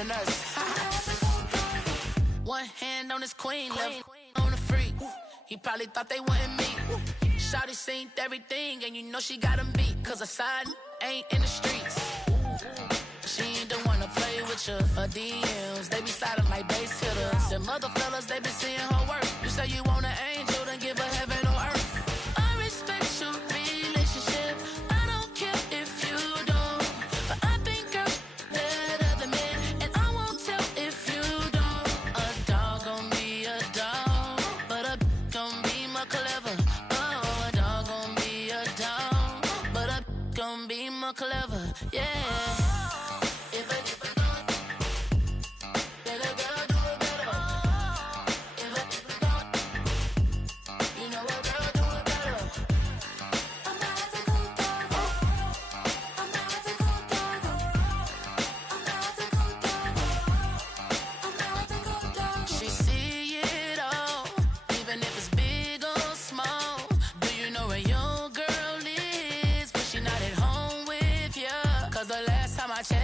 than us. One hand on his queen, left on the freak. He probably thought they wouldn't meet. Shawty seen everything, and you know she got him beat. Cause a side ain't in the streets. She ain't the one to play with you. Her DMs, they be sliding like base hitters. Them other fellas, they be seeing her work. You say you want an angel, then give her heaven on earth. I respect your relationship. I don't care if you don't. But I think I'm better than men. And I won't tell if you don't. A dog gon' be a dog. But a gon' be more clever. Oh, a dog gon' be a dog. But a gon' be more clever. Yeah.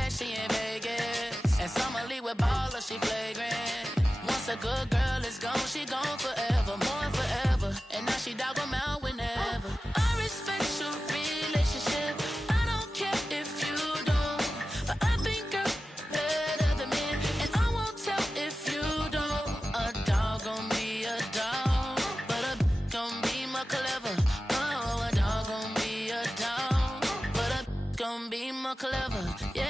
She in Vegas, and Summer with baller, she flagrant. Once a good girl is gone, she gone forever, more forever. And now she dog 'em out whenever. I respect your relationship. I don't care if you don't, but I think I'm better than men, and I won't tell if you don't. A dog gon' be a dog, but a gon' be more clever. Oh, a dog gon' be a dog, but a gon' be more clever. Yeah.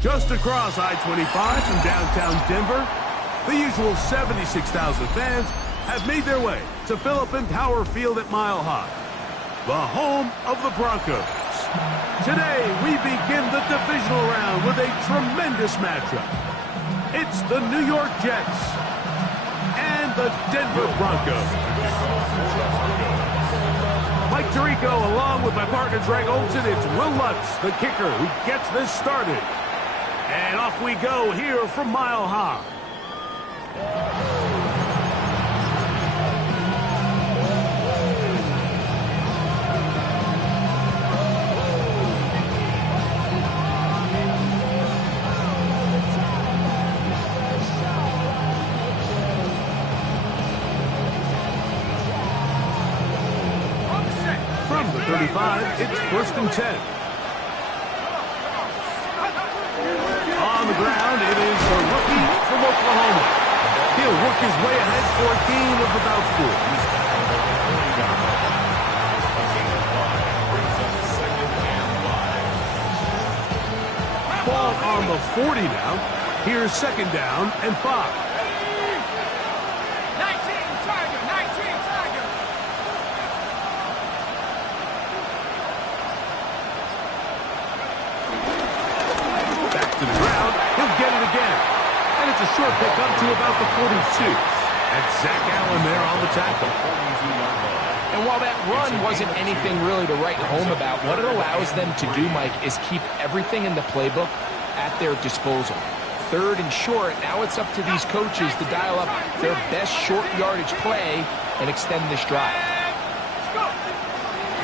Just across I-25 from downtown Denver, the usual 76,000 fans have made their way to fill up Empower Field at Mile High, the home of the Broncos. Today, we begin the divisional round with a tremendous matchup. It's the New York Jets and the Denver Broncos. Mike Tirico, along with my partner Greg Olson, it's Will Lutz, the kicker, who gets this started. And off we go here from Mile High. From the 35, it's 1st and 10. On the ground, it is a rookie from Oklahoma. He'll work his way ahead for a gain of about 4. Ball on the 40 now. Here's second down and 5. 19 Tiger, 19 Tiger. Back to the ground. He'll get it again. And it's a short pickup to about the 42. That's Zach Allen there on the tackle. And while that run wasn't anything really to write home about, what it allows them to do, Mike, is keep everything in the playbook at their disposal. Third and short, now it's up to these coaches to dial up their best short yardage play and extend this drive.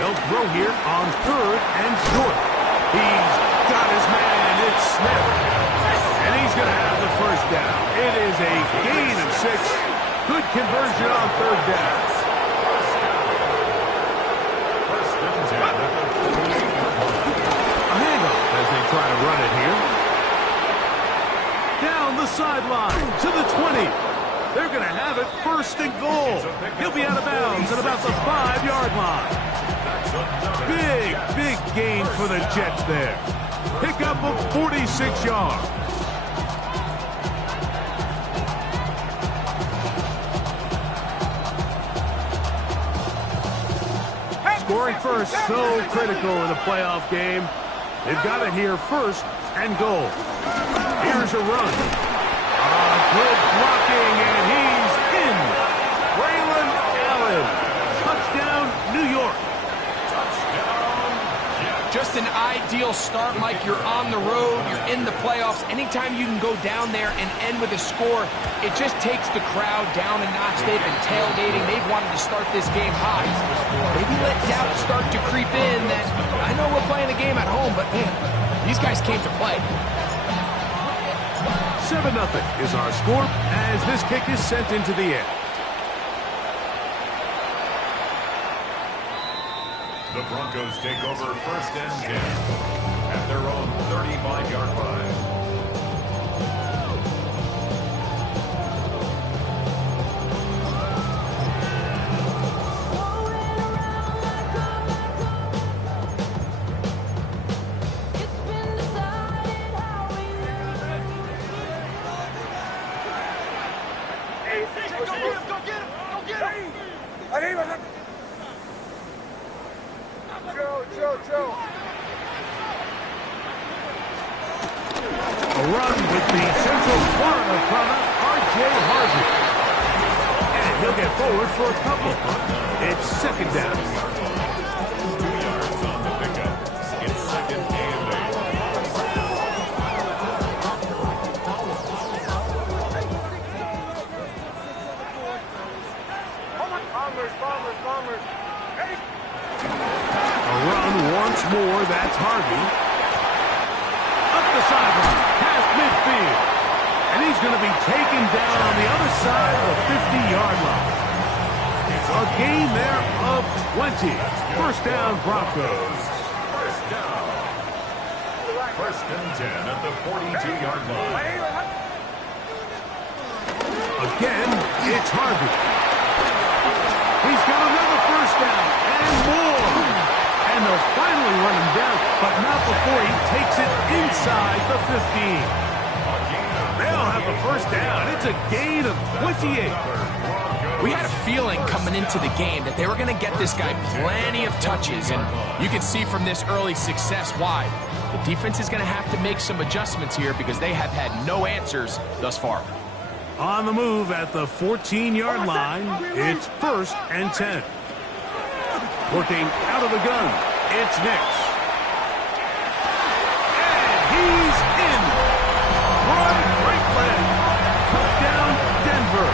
They'll throw here on third and short. He's got his man. It's Smith. And he's going to have the first down. It is a gain of 6. Good conversion on third down. A handoff as they try to run it here. Down the sideline to the 20. They're going to have it first and goal. He'll be out of bounds at about the 5-yard line. Big gain for the Jets there. Pickup of 46 yards. Scoring first, so critical in a playoff game. They've got it here first and goal. Here's a run. Good blocking, and he's in. Braylon Allen. Touchdown, New York. Just an ideal start, Mike. You're on the road. You're in the playoffs. Anytime you can go down there and end with a score, it just takes the crowd down a notch. They've been tailgating. They've wanted to start this game hot. Maybe let doubt start to creep in that I know we're playing a game at home, but man, these guys came to play. 7-0 is our score as this kick is sent into the air. The Broncos take over first and 10 at their own 35-yard line. A run with the Central Florida product, R.J. Harvey. And he'll get forward for a couple. It's second down. 2 yards on the pickup. It's second and 8. Bombers. A run once more, that's Harvey. Up the sideline, past midfield. And he's going to be taken down on the other side of the 50-yard line. A gain there of 20. First down, Broncos. First and 10 at the 42-yard line. Again, it's Harvey. He's got another first down and more. And they'll finally run him down, but not before he takes it inside the 15. They'll have the first down. It's a gain of 28. We had a feeling coming into the game that they were going to get this guy plenty of touches, and you can see from this early success why. The defense is going to have to make some adjustments here because they have had no answers thus far. On the move at the 14-yard line, it's first and 10. Working out of the gun, it's Nix. And he's in. Roy Franklin. Touchdown, Denver.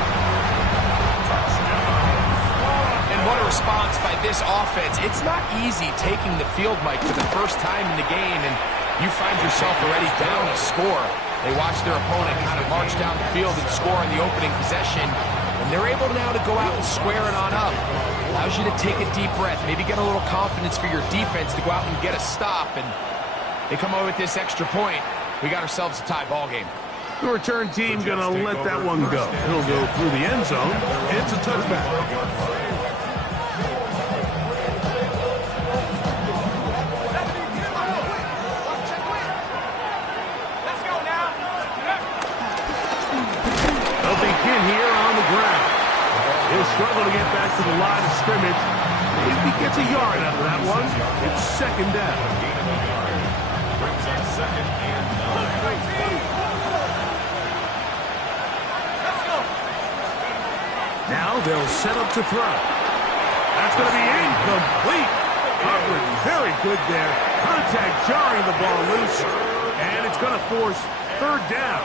And what a response by this offense. It's not easy taking the field, Mike, for the first time in the game, and you find yourself already down a score. They watch their opponent kind of march down the field and score in the opening possession, and they're able now to go out and square it on up. Allows you to take a deep breath, maybe get a little confidence for your defense to go out and get a stop, and they come away with this extra point. We got ourselves a tie ball game. The return team going to let that one go. It'll go through the end zone. It's a touchback. They'll begin here on the ground. He'll struggle to get back to the line of scrimmage. If he gets a yard out of that one, it's second down. Brings up second and 9. Now they'll set up to throw. That's going to be incomplete. Coverage very good there. Contact jarring the ball loose. And it's going to force third down.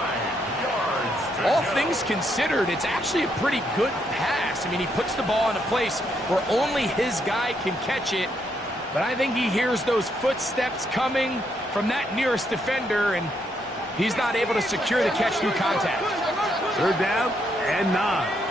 All things considered, it's actually a pretty good pass. I mean, he puts the ball in a place where only his guy can catch it. But I think he hears those footsteps coming from that nearest defender, and he's not able to secure the catch through contact. Third down and 9.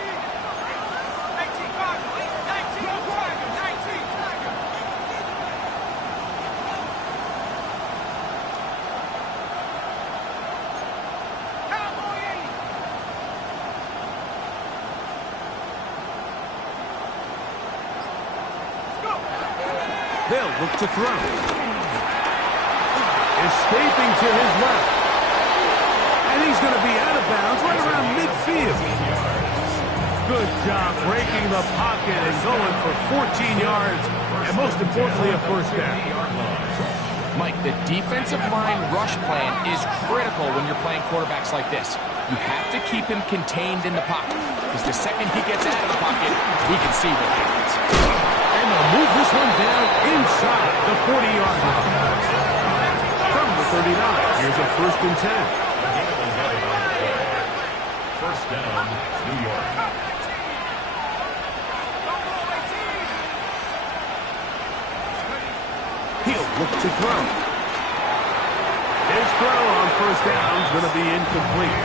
They'll look to throw. Escaping to his left. And he's going to be out of bounds right around midfield. Good job breaking the pocket and going for 14 yards. And most importantly, a first down. Mike, the defensive line rush plan is critical when you're playing quarterbacks like this. You have to keep him contained in the pocket, because the second he gets out of the pocket, we can see what happens. And they'll move this one down inside the 40-yard line. From the 39, here's a 1st and 10. First down, New York. He'll look to throw. His throw on first down is going to be incomplete.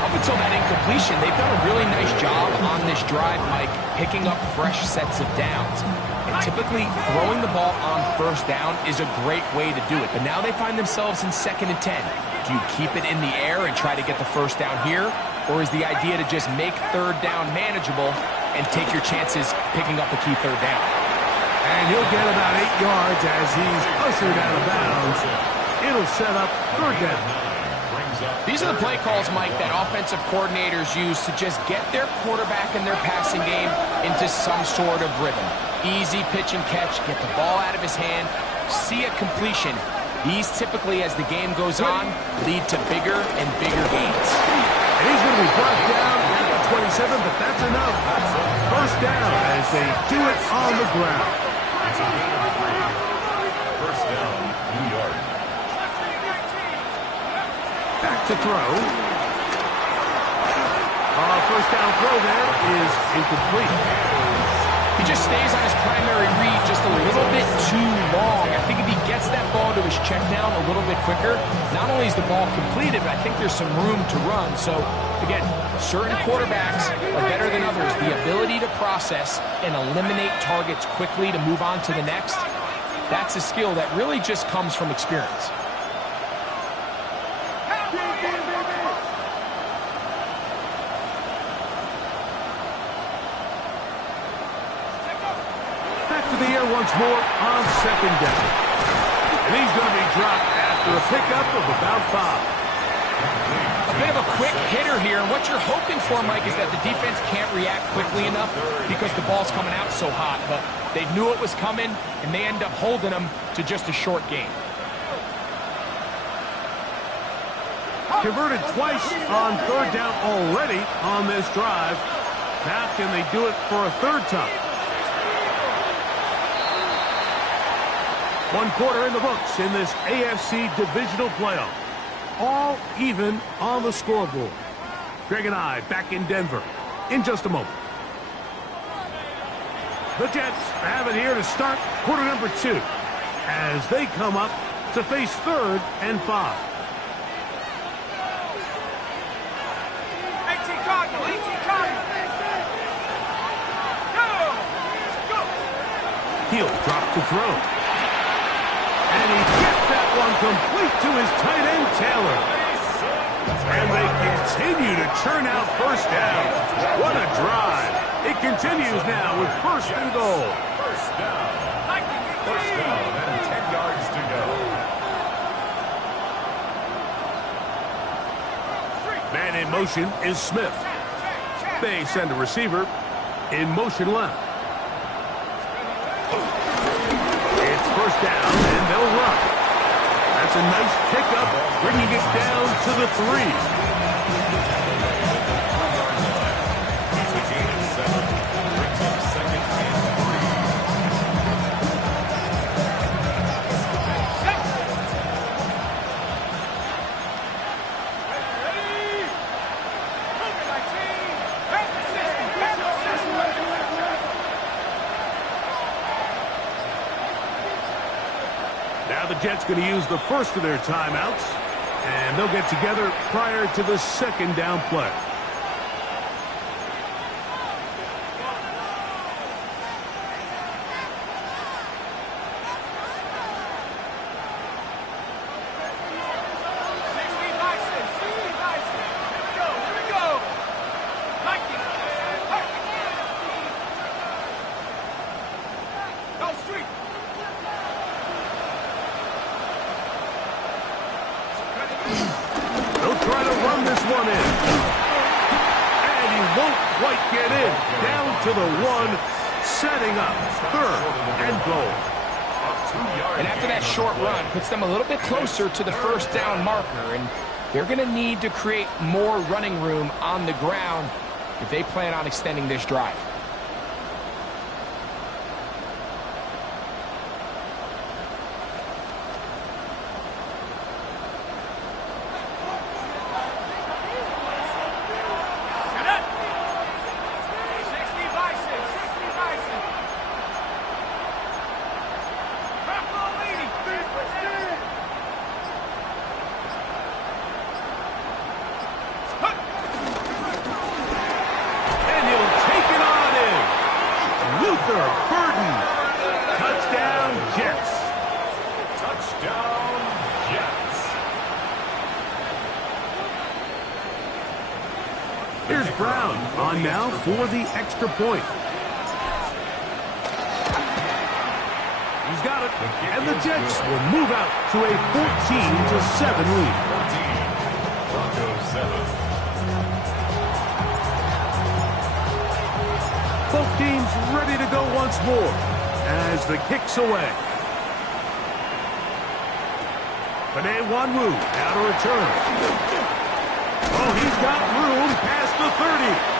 Up until that incompletion, they've done a really nice job on this drive, Mike, picking up fresh sets of downs. And typically, throwing the ball on first down is a great way to do it. But now they find themselves in 2nd and 10. Do you keep it in the air and try to get the first down here? Or is the idea to just make third down manageable and take your chances picking up a key third down? And he'll get about 8 yards as he's ushered out of bounds. It'll set up third down. These are the play calls, Mike, that offensive coordinators use to just get their quarterback and their passing game into some sort of rhythm. Easy pitch and catch, get the ball out of his hand, see a completion. These typically, as the game goes on, lead to bigger and bigger gains. And he's going to be brought down at the 27, but that's enough. First down as they do it on the ground. First down, New York. Back to throw. First down throw there is incomplete. He just stays on his primary read just a little bit too long. I think if he gets that ball to his check down a little bit quicker, not only is the ball completed, but I think there's some room to run. So, again, certain quarterbacks are better than others. The ability to process and eliminate targets quickly to move on to the next, that's a skill that really just comes from experience. The air once more on second down. And he's going to be dropped after a pickup of about 5. A bit of a quick hitter here, and what you're hoping for, Mike, is that the defense can't react quickly enough because the ball's coming out so hot. But they knew it was coming, and they end up holding them to just a short gain. Converted twice on third down already on this drive. Now can they do it for a third time? 1 quarter in the books in this AFC divisional playoff. All even on the scoreboard. Greg and I back in Denver in just a moment. The Jets have it here to start quarter number 2 as they come up to face 3rd and 5. 18 Cardinal, 18 Cardinal. Go! He'll drop to throw. And he gets that one complete to his tight end, Taylor. And they continue to churn out first down. What a drive. It continues now with first and goal. First down. First down and 10 yards to go. Man in motion is Smith. They send a receiver in motion left. It's first down, and they'll run. That's a nice pickup, bringing it down to the 3. It's a gain of 7. Brings up second and 3. Now the Jets going to use the first of their timeouts, and they'll get together prior to the second down play. They'll try to run this one in. And he won't quite get in. Down to the 1, setting up third and goal. And after that short run, puts them a little bit closer to the first down marker. And they're going to need to create more running room on the ground if they plan on extending this drive. Touchdown, Jets. Touchdown, Jets. Here's Brown on now for the extra point. He's got it. And the Jets will move out to a 14-7 lead. 14. Broncos 7. Both teams ready to go once more as the kick's away. Panay Wanwu out of return. Oh, he's got room past the 30.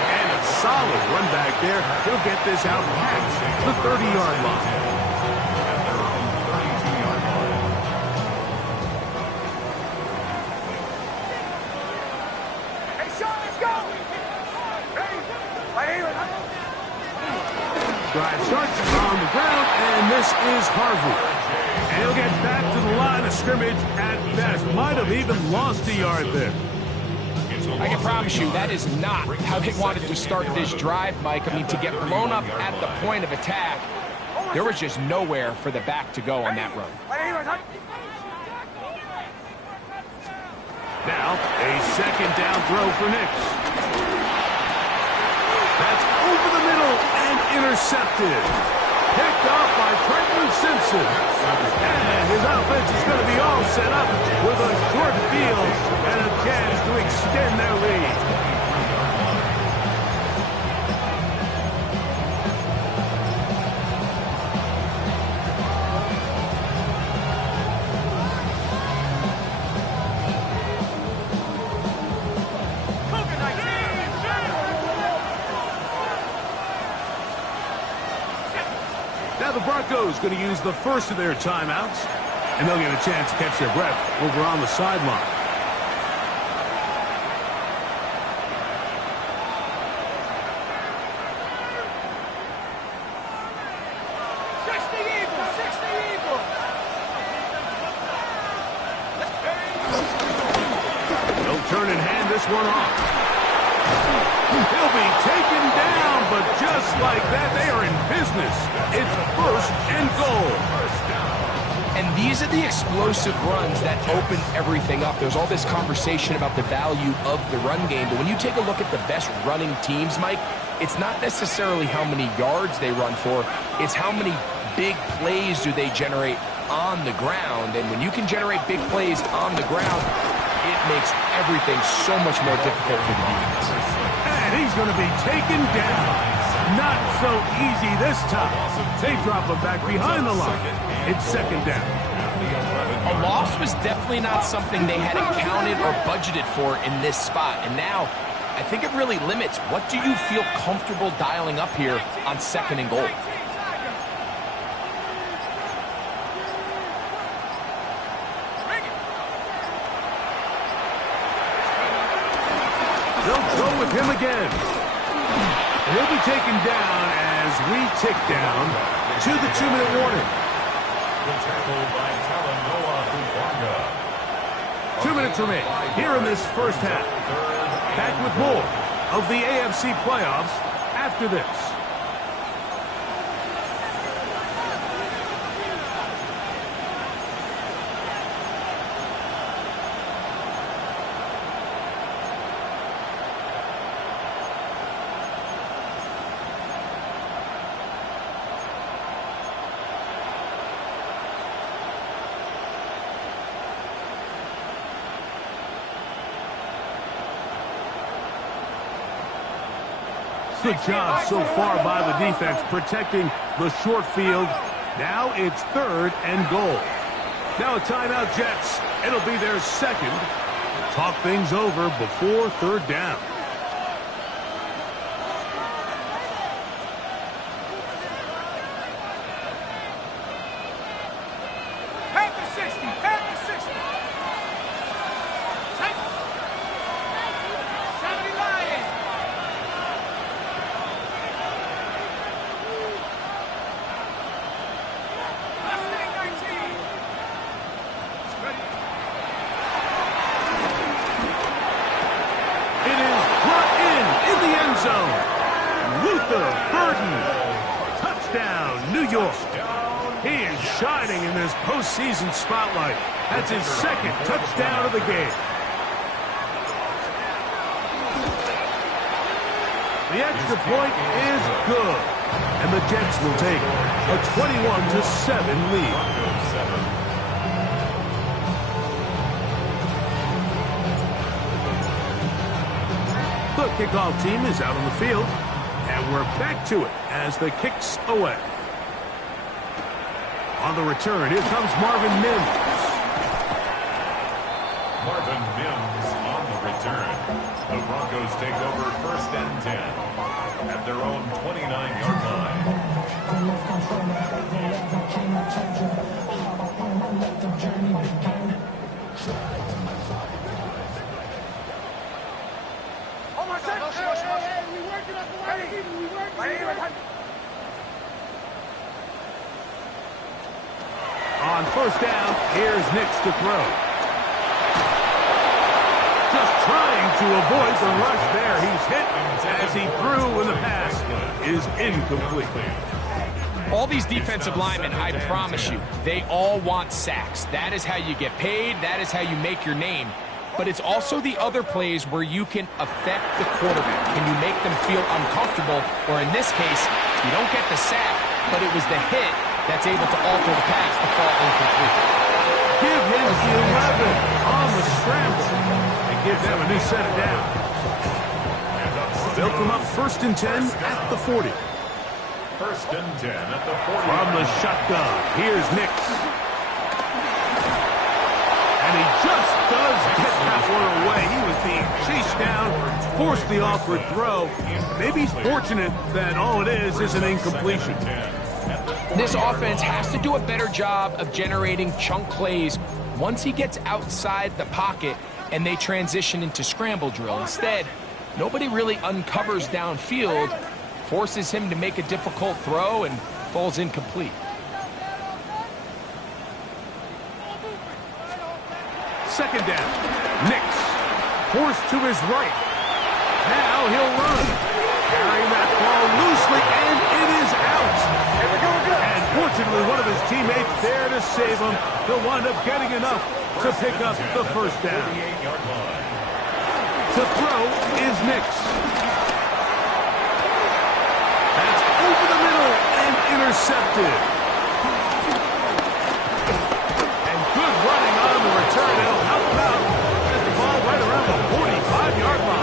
And a solid run back there. He'll get this out past the 30-yard line. At their own 32-yard line. Hey, Sean, let's go! Hey, right here. Drive starts on the ground, and this is Harvey. And he'll get back to the line of scrimmage at best. Might have even lost a yard there. I can promise you that is not how they wanted to start this drive, Mike. I mean, to get blown up at the point of attack, there was just nowhere for the back to go on that run. Now, a second down throw for Nix. That's over the middle and intercepted. Picked up by Trenton Simpson. And his offense is going to be all set up with a short field and a chance to extend their lead. Now the Broncos going to use the first of their timeouts, and they'll get a chance to catch their breath over on the sideline. They'll turn and hand this one off. He'll be taken down, but just like that, they are in business. It's first and goal. And And these are the explosive runs that open everything up. There's all this conversation about the value of the run game, but when you take a look at the best running teams, Mike, it's not necessarily how many yards they run for, it's how many big plays do they generate on the ground. And when you can generate big plays on the ground, it makes everything so much more difficult for the defense. And he's going to be taken down. Not so easy this time. They drop him back behind the line. It's second down. A loss was definitely not something they had accounted or budgeted for in this spot. And now, I think it really limits what do you feel comfortable dialing up here on second and goal. They'll go with him again. He'll be taken down as we tick down to the 2-minute warning. The tackle by Talanoa Hufanga. 2 minutes remain here in this first half. Back with more of the AFC playoffs after this. Good job so far by the defense protecting the short field. Now it's third and goal. Now a timeout, Jets. It'll be their second. Talk things over before third down. Shining in this postseason spotlight. That's his second touchdown of the game. The extra point is good. And the Jets will take a 21-7 lead. The kickoff team is out on the field. And we're back to it as the kick's away. On the return, here comes Marvin Mims. Marvin Mims on the return. The Broncos take over first and 10 at their own 29-yard line. Oh my God! Hey, we working up the way. We working. On first down, here's Nix to throw. Just trying to avoid the rush there. He's hit as he threw when the pass is incomplete. All these defensive linemen, I promise you, they all want sacks. That is how you get paid. That is how you make your name. But it's also the other plays where you can affect the quarterback. Can you make them feel uncomfortable? Or in this case, you don't get the sack, but it was the hit that's able to alter the pass to fall incomplete. Give him 11 on the scramble and give them a new set of downs. They'll come up first and 10 at the 40. First and 10 at the 40. From the shotgun, here's Nix. And he just does get that one away. He was being chased down, forced the awkward throw. Maybe he's fortunate that all it is an incompletion. This offense has to do a better job of generating chunk plays once he gets outside the pocket and they transition into scramble drill. Instead, nobody really uncovers downfield, forces him to make a difficult throw, and falls incomplete. Second down. Nix forced to his right. Now he'll run. Carrying that ball loosely, and it is out. And fortunately, Unfortunately, one of his teammates there to save him. He'll wind up getting enough to pick up the first down. To throw is Nix. That's over the middle and intercepted. And good running on the return. It'll help him out. Get the ball right around the 45-yard line.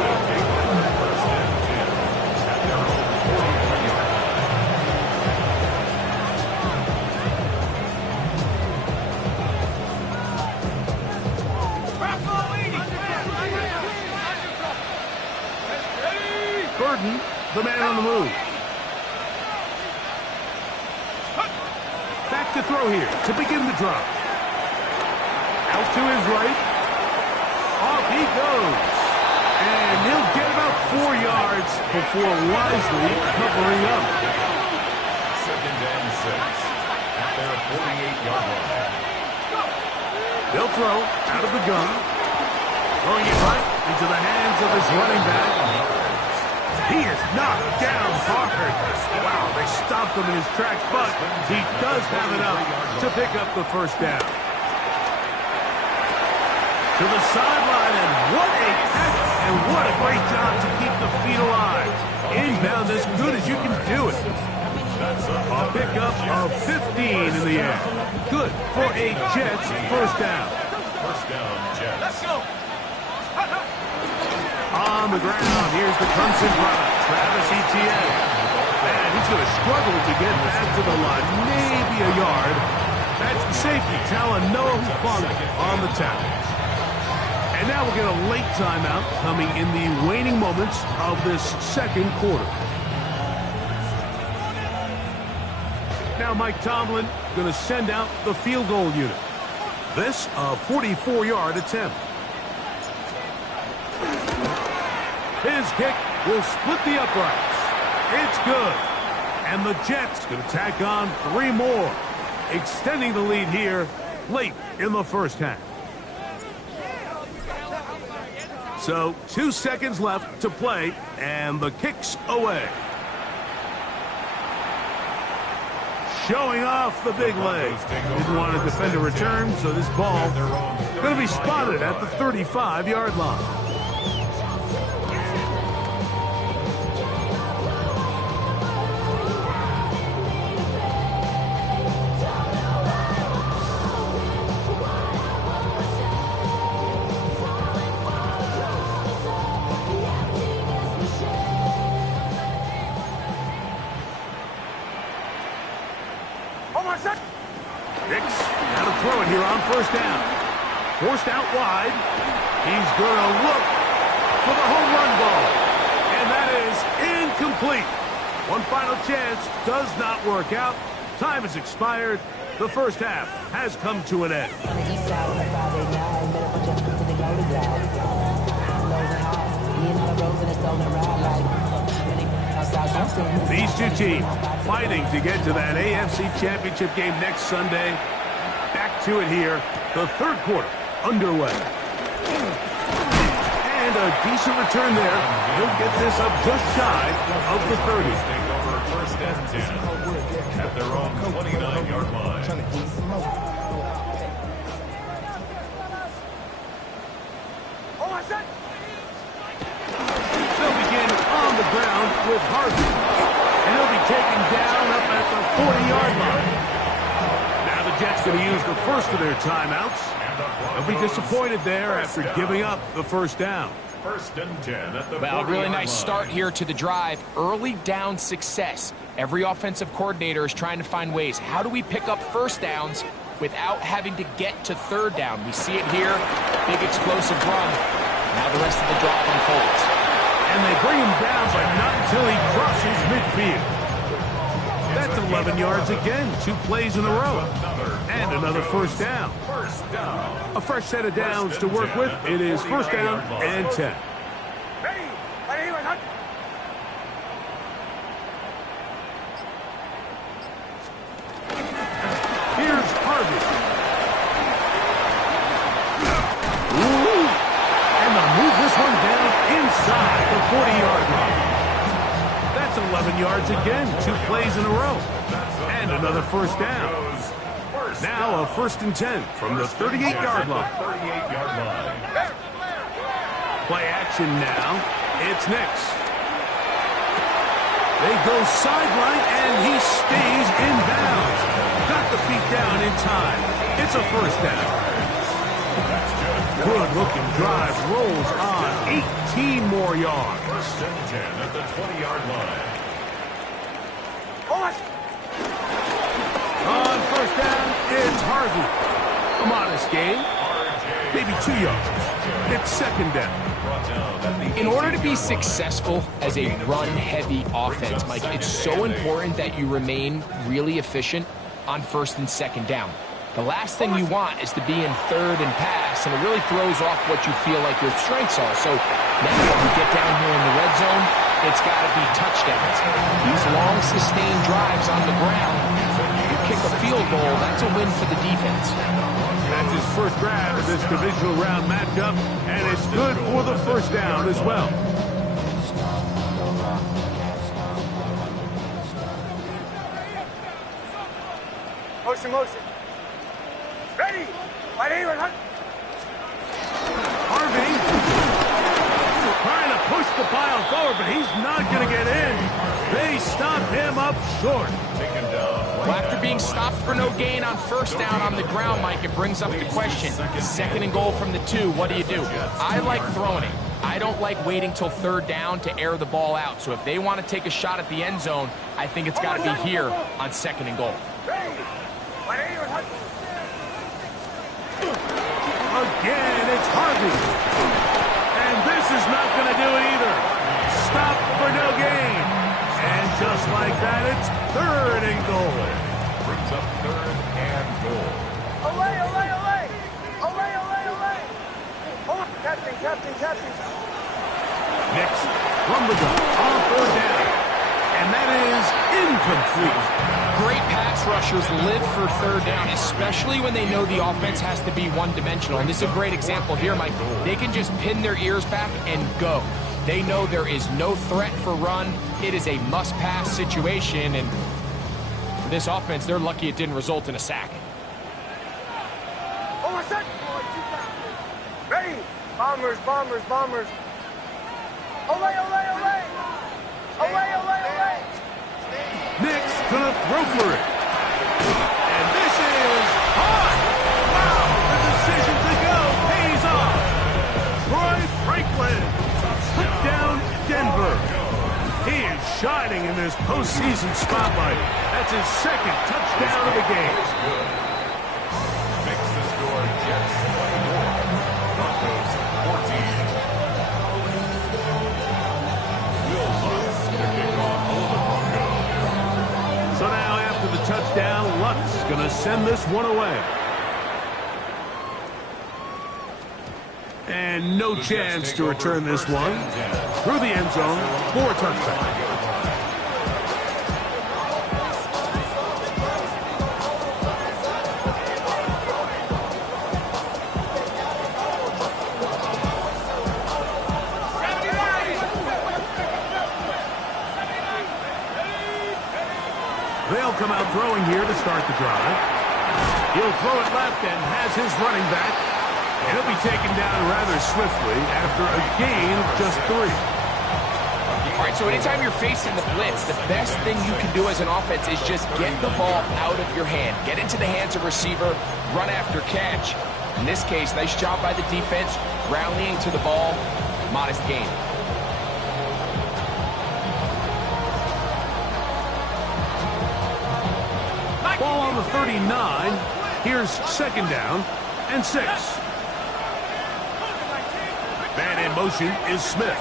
Burden, the man on the move. Back to throw here to begin the drop. Out to his right. Off he goes. And he'll get about 4 yards before wisely covering up. 2nd and 6 at their 48-yard line. They'll throw out of the gun. Throwing it right into the hands of his running back. He is knocked down hard. Wow, they stopped him in his tracks, but he does have enough to pick up the first down. To the sideline, and what a catch, and what a great job to keep the feet alive. Inbound as good as you can do it. A pickup of 15 in the air. Good for a Jets first down. First down, Jets. Let's go. On the ground, here's the Clemson product, Travis Etienne. And he's going to struggle to get back to the line, maybe a yard. That's the safety, Talanoa Hufanga on the tackle. And now we'll get a late timeout coming in the waning moments of this second quarter. Now Mike Tomlin going to send out the field goal unit. This a 44-yard attempt. His kick will split the uprights. It's good. And the Jets going to tack on 3 more, extending the lead here late in the first half. So 2 seconds left to play, and the kick's away. Showing off the big leg. Didn't want to defend a return, so this ball going to be spotted at the 35-yard line. First down. Forced out wide. He's going to look for the home run ball. And that is incomplete. One final chance does not work out. Time has expired. The first half has come to an end. These two teams fighting to get to that AFC Championship game next Sunday. Back to it here, the third quarter underway. And a decent return there. He'll get this up just shy of the 30. Take over 1st and 10 at their own 29-yard line. They'll begin on the ground with Harvey. And he'll be taken down up at the 40-yard line. Jets going to use the first of their timeouts. They'll be disappointed there after giving up the first down. 1st and 10 at the 40-yard line. Well, really nice start here to the drive. Early down success. Every offensive coordinator is trying to find ways. How do we pick up first downs without having to get to third down? We see it here. Big explosive run. Now the rest of the drive unfolds. And they bring him down, but not until he crosses midfield. That's 11 yards again. 2 plays in a row. And another first down. A fresh set of downs to work with. It is first down and 10. Here's Harvey. Ooh. And they'll move this one down inside the 40-yard line. That's 11 yards again. 2 plays in a row. And another first down. Now a 1st and 10 from the 38-yard line. Play action now. It's Nix. They go sideline, and he stays in bounds. Got the feet down in time. It's a first down. Good-looking drive rolls on. 18 more yards. 1st and 10 at the 20-yard line. On first down, it's Harvey. A modest gain. Maybe 2 yards. It's 2nd down. In order to be successful as a run-heavy offense, Mike, it's so important that you remain really efficient on 1st and 2nd down. The last thing you want is to be in 3rd and pass, and it really throws off what you feel like your strengths are. So now when you get down here in the red zone, it's got to be touchdowns. These long, sustained drives on the ground, you kick a field goal, that's a win for the defense. That's his first grab of this divisional round matchup, and it's good for the first down as well. Motion. Ready. Harvey trying to push the pile forward, but he's not going to get in. They stop him up short. Well, after being stopped for no gain on 1st down on the ground, Mike, it brings up the question. 2nd and goal from the 2, what do you do? I like throwing it. I don't like waiting till 3rd down to air the ball out. So if they want to take a shot at the end zone, I think it's got to be here on 2nd and goal. Again, it's Harvey. And this is not going to do it either. Stop for no gain. And just like that, it's 3rd and goal. Brings up 3rd and goal. Away. Captain. Nix from the gun on 3rd down. And that is incomplete. Great pass rushers live for 3rd down, especially when they know the offense has to be one-dimensional. And this is a great example here, Mike. They can just pin their ears back and go. They know there is no threat for run. It is a must-pass situation, and for this offense, they're lucky it didn't result in a sack. Ready. Bombers. Away. Nix gonna throw for it. And this is hard. Wow, the decision to go pays off. Troy Franklin put down Denver. He is shining in this postseason spotlight. That's his 2nd touchdown of the game. Makes the score Jets 24, Broncos 14. Will Lutz to kick off for the Broncos. So now after the touchdown, Lutz gonna send this one away. And no chance to return this one. Through the end zone for a touchdown. They'll come out throwing here to start the drive. He'll throw it left and has his running back. And he'll be taken down rather swiftly after a gain of just 3. All right, so anytime you're facing the blitz, the best thing you can do as an offense is just get the ball out of your hand. Get into the hands of receiver, run after catch. In this case, nice job by the defense, rallying to the ball, modest gain. Ball on the 39. Here's 2nd down and 6. Man in motion is Smith.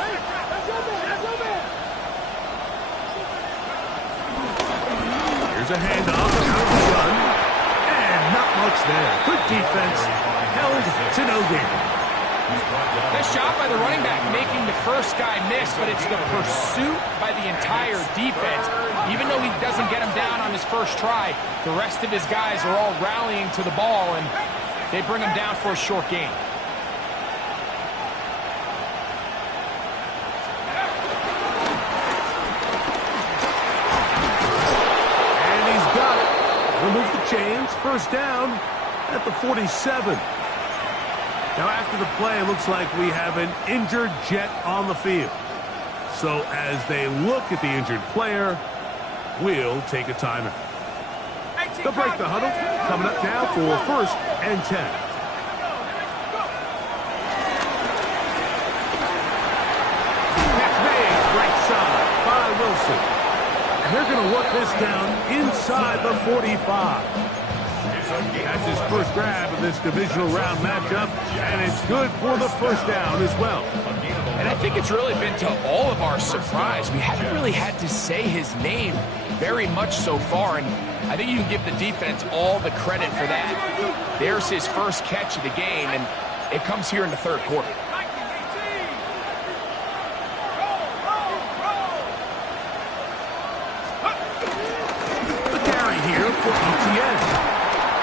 Here's a handoff out of the gun. And not much there. Good defense. Held to no gain. Nice job by the running back making the first guy miss, but it's the pursuit by the entire defense. Even though he doesn't get him down on his first try, the rest of his guys are all rallying to the ball, and they bring him down for a short gain. And he's got it. move the chains. First down at the 47. Now, after the play, it looks like we have an injured Jet on the field. So as they look at the injured player, we'll take a timeout. They'll break the huddle. Coming up now for 1st and 10. That's made right side by Wilson. And they're going to work this down inside the 45. That's his first grab of this divisional round matchup, and it's good for the first down as well. And I think it's really been to all of our surprise. We haven't really had to say his name very much so far, and I think you can give the defense all the credit for that. There's his first catch of the game, and it comes here in the third quarter. The carry here for ETN.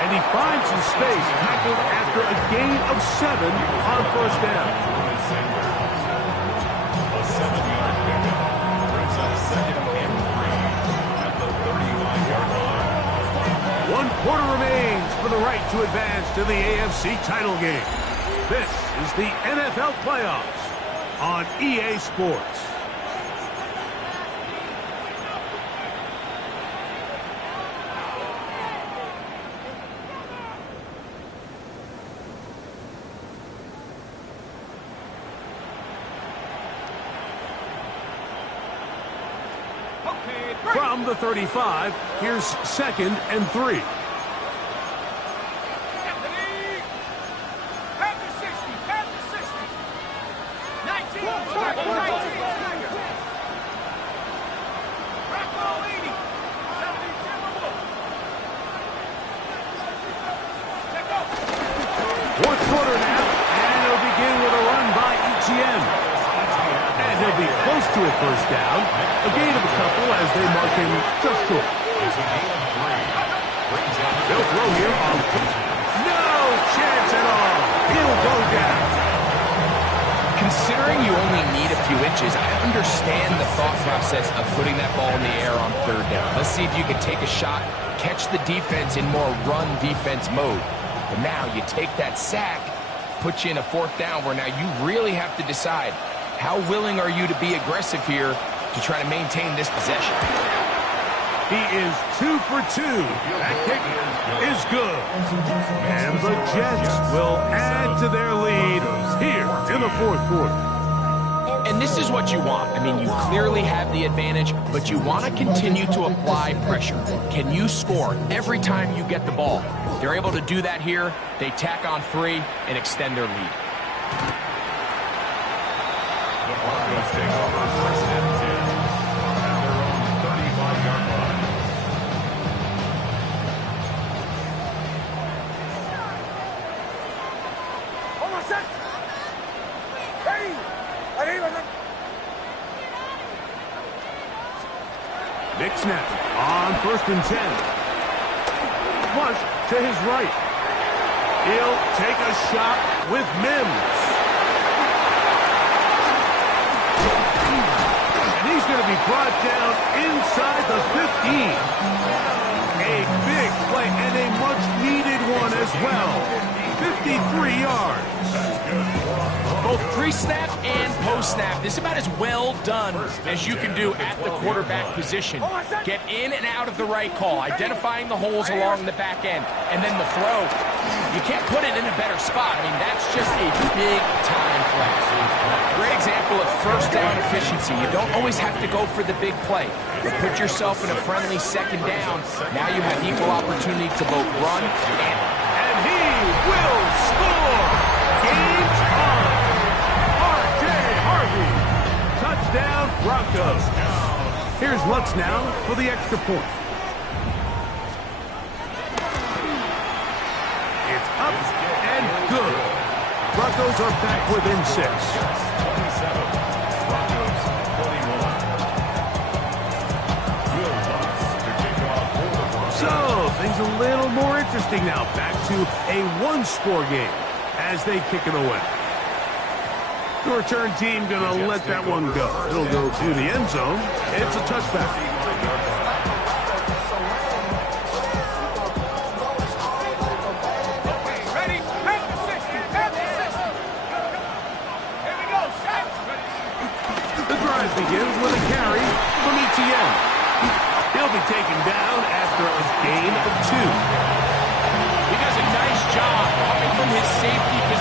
And he finds some space, tackled after a gain of 7 on first down. A 7-yard pickup brings up 2nd and 3 at the 35-yard line. 1 quarter remains for the right to advance to the AFC title game. This is the NFL playoffs on EA Sports. From the 35, here's 2nd and 3. Fourth quarter now, and it'll begin with a run by ETN. And he'll be close to a first down. A gain of a couple as they mark him just short. It's a gain of 3. They'll throw here on... No chance at all. He'll go down. Considering you only need a few inches, I understand the thought process of putting that ball in the air on third down. Let's see if you can take a shot, catch the defense in more run defense mode. But now you take that sack, put you in a fourth down where now you really have to decide how willing are you to be aggressive here to try to maintain this possession. He is 2 for 2. That kick is good. And the Jets will add to their lead here in the fourth quarter. And this is what you want. I mean, you clearly have the advantage, but you want to continue to apply pressure. Can you score every time you get the ball? They're able to do that here. They tack on 3 and extend their lead. The Broncos take over 1st and 10 at their own 35-yard line. Hold on, set. Ready. Big snap on 1st and 10. Flush to his right. He'll take a shot with Mims. And he's going to be brought down inside the 15. A big play and a much-needed one as well. 53 yards. Both pre-snap and post-snap. This is about as well done as you can do at the quarterback position. Get in and out of the right call, identifying the holes along the back end, and then the throw. You can't put it in a better spot. I mean, that's just a big-time play. Great example of first down efficiency. You don't always have to go for the big play, but put yourself in a friendly second down. Now you have equal opportunity to both run and he will score. Game on. R.J. Harvey. Touchdown, Broncos. Here's Lutz now for the extra point. It's up and good. Broncos are back within 6. 27. Broncos 21. Will Lutz to kick off for the Broncos. So, things a little more interesting now. Back to a one-score game as they kick it away. The return team going to let that one go. It'll go to the end zone. It's a touchback.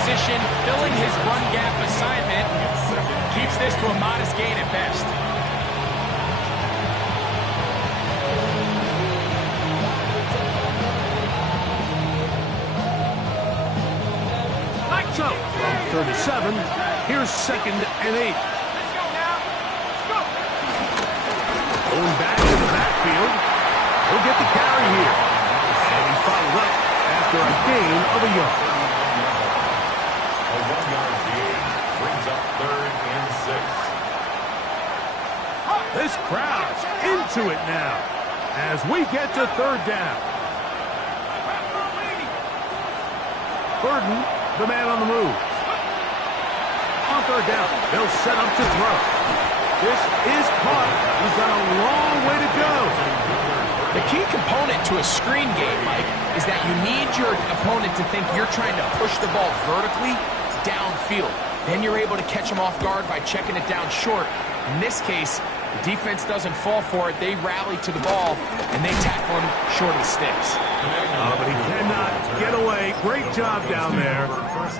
position, filling his run gap assignment. Keeps this to a modest gain at best. So, from 37, here's 2nd and 8. Going back to the backfield. He'll get the carry here. And he's followed up after a gain of a yard. A 1-yard gain brings up 3rd and 6. This crowd's into it now as we get to 3rd down. Burden, the man on the move. On 3rd down, they'll set up to throw. This is caught. He's got a long way to go. The key component to a screen game, Mike, is that you need your opponent to think you're trying to push the ball vertically downfield. Then you're able to catch them off guard by checking it down short. In this case, the defense doesn't fall for it. They rally to the ball, and they tackle him short of the sticks. But he cannot get away. Great job down there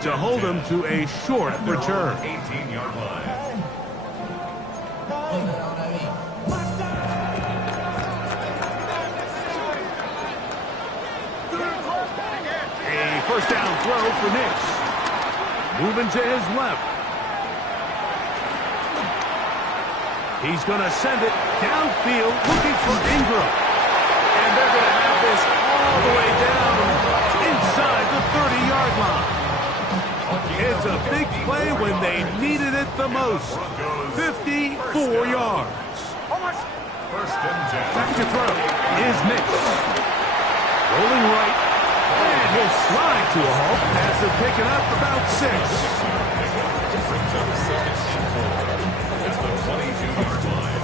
to hold him to a short return. 18-yard line. A first down throw for Nix. Moving to his left. He's going to send it downfield looking for Ingram. And they're going to have this all the way down inside the 30-yard line. It's a big play when they needed it the most. 54 yards. First and 10. Back to throw is Nix. Rolling right. And he'll slide to a halt. Has it taken up about 6. Brings up 2nd and 4. It's the 22-yard line.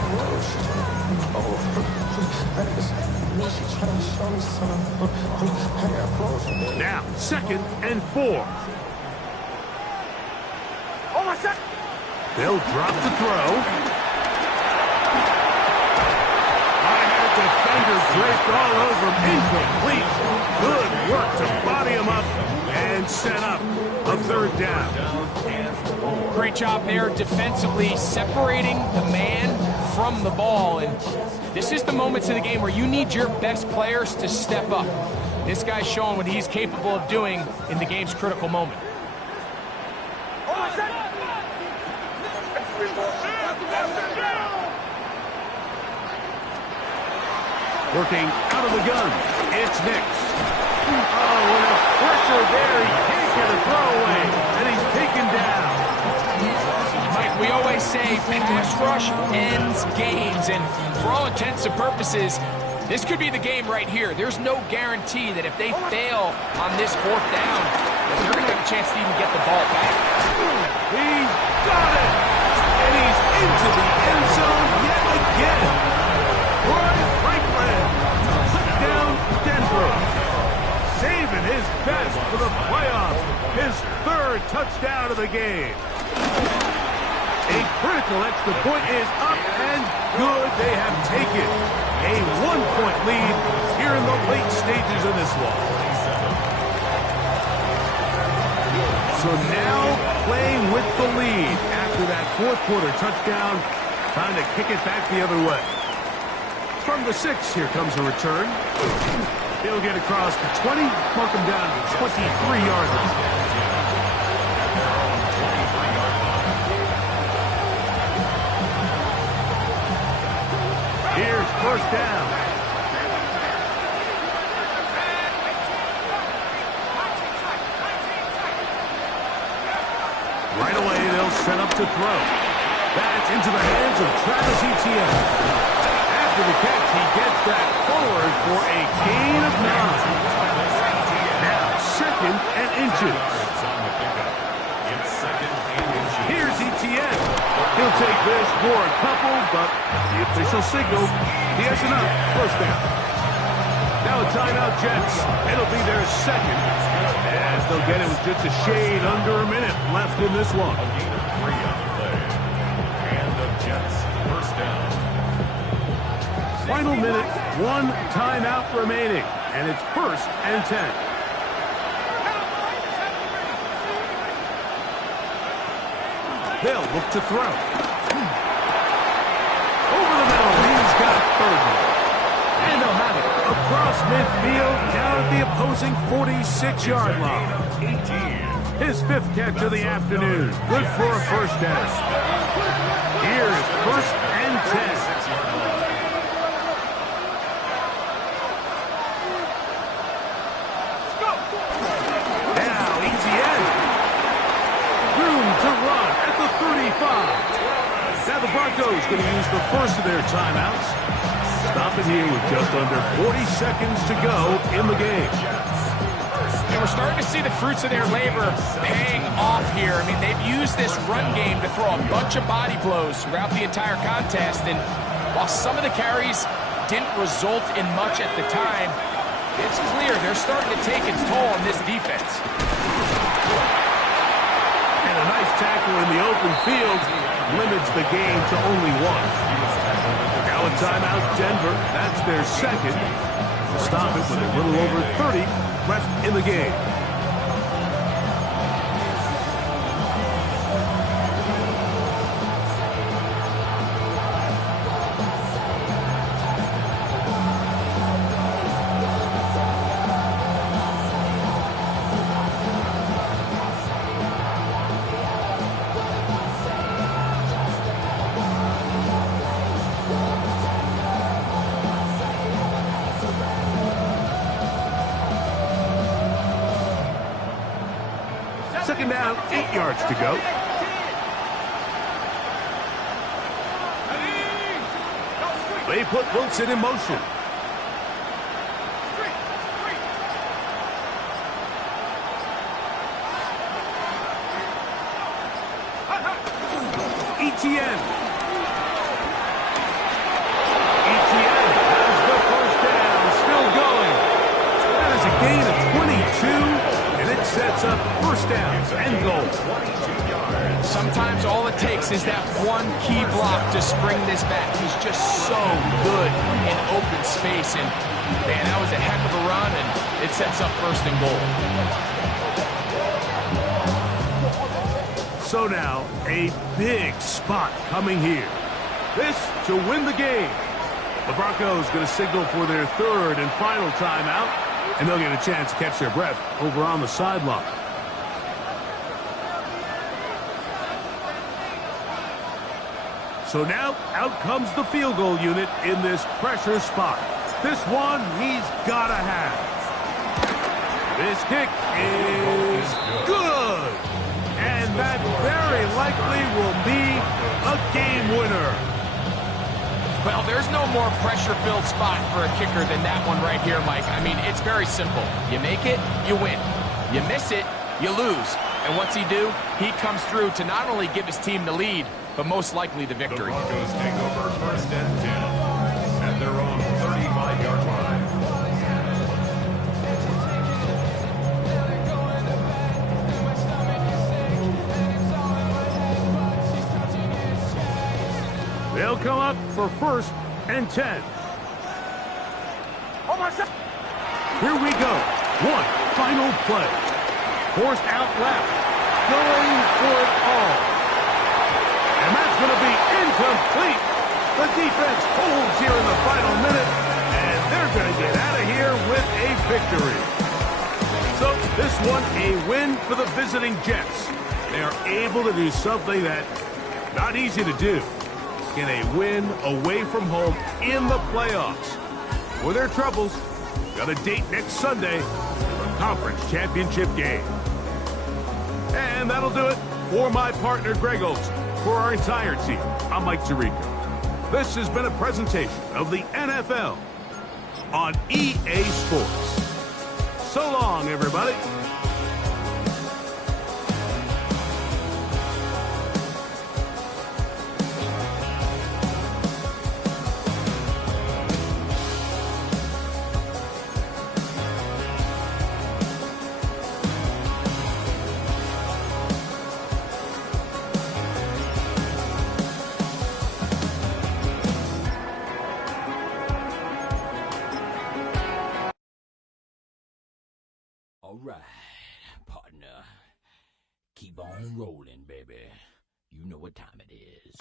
Now, 2nd and 4. They'll drop the throw. Defender draped all over him. Incomplete. Good work to body him up and set up a 3rd down. Great job there defensively, separating the man from the ball. And this is the moments in the game where you need your best players to step up. This guy's showing what he's capable of doing in the game's critical moment. Working out of the gun, it's Nix. Oh, and a pressure there. He can't get a throwaway, and he's taken down. Mike, we always say pass rush ends games, and for all intents and purposes, this could be the game right here. There's no guarantee that if they fail on this 4th down, that they're going to have a chance to even get the ball back. He's got it, and he's into the end zone yet again. Touchdown, Denver. Saving his best for the playoffs. His 3rd touchdown of the game. A critical extra point is up and good. They have taken a 1-point lead here in the late stages of this one. So now playing with the lead after that 4th quarter touchdown. Time to kick it back the other way. From the 6, here comes a return. He'll get across the 20, mark him down to 23-yard line. Here's 1st down. Right away, they'll set up to throw. That's into the hands of Travis Etienne. After the catch, he gets that forward for a gain of 9. Now, 2nd and inches. Here's Etienne. He'll take this for a couple, but the official signal, he has enough. 1st down. Now a timeout, Jets. It'll be their 2nd, as they'll get it with just a shade under a minute left in this one. A gain of 3 on the play. And the Jets, 1st down. Final minute, 1 timeout remaining, and it's 1st and 10. They'll look to throw. Over the middle, he's got Burton. And they'll have it across midfield, down at the opposing 46-yard line. His 5th catch of the afternoon. Good for a first down. Here's 1st and 10. Now, easy end. Room to run at the 35. Now the Broncos going to use the first of their timeouts. Stop it here with just under 40 seconds to go in the game. And we're starting to see the fruits of their labor paying off here. I mean, they've used this run game to throw a bunch of body blows throughout the entire contest. And while some of the carries didn't result in much at the time, it's clear they're starting to take its toll on this defense. And a nice tackle in the open field limits the game to only 1. Now a timeout, Denver. That's their 2nd. Stop it with a little over 30 left in the game. Second down, 8 yards to go. They put Wilson in motion. Etienne. Etienne has the first down, still going. That is a gain of 22, and it sets up first downs and goal. Sometimes all it takes is that one key block to spring this back. He's just so good in open space, and man, that was a heck of a run, and it sets up first and goal. So now, a big spot coming here. This to win the game. The Broncos going to signal for their 3rd and final timeout, and they'll get a chance to catch their breath over on the sideline. So now, out comes the field goal unit in this pressure spot. This one he's got to have. This kick is good. And that very likely will be a game winner. Well, there's no more pressure-filled spot for a kicker than that one right here, Mike. I mean, it's very simple. You make it, you win. You miss it, you lose. And what's he do? He comes through to not only give his team the lead, but most likely the victory. The Broncos take over 1st and 10 at their own 35-yard line. They'll come up for 1st and 10. Here we go. One final play. Forced out left. Going for it all. And that's going to be incomplete. The defense holds here in the final minute, and they're going to get out of here with a victory. So this one, a win for the visiting Jets. They are able to do something that not easy to do. Get a win away from home in the playoffs. For their troubles, got a date next Sunday, the conference championship game. And that'll do it for my partner, Greg Olson. For our entire team, I'm Mike Tirico. This has been a presentation of the NFL on EA Sports. So long, everybody. All right, partner. Keep on rolling, baby. You know what time it is.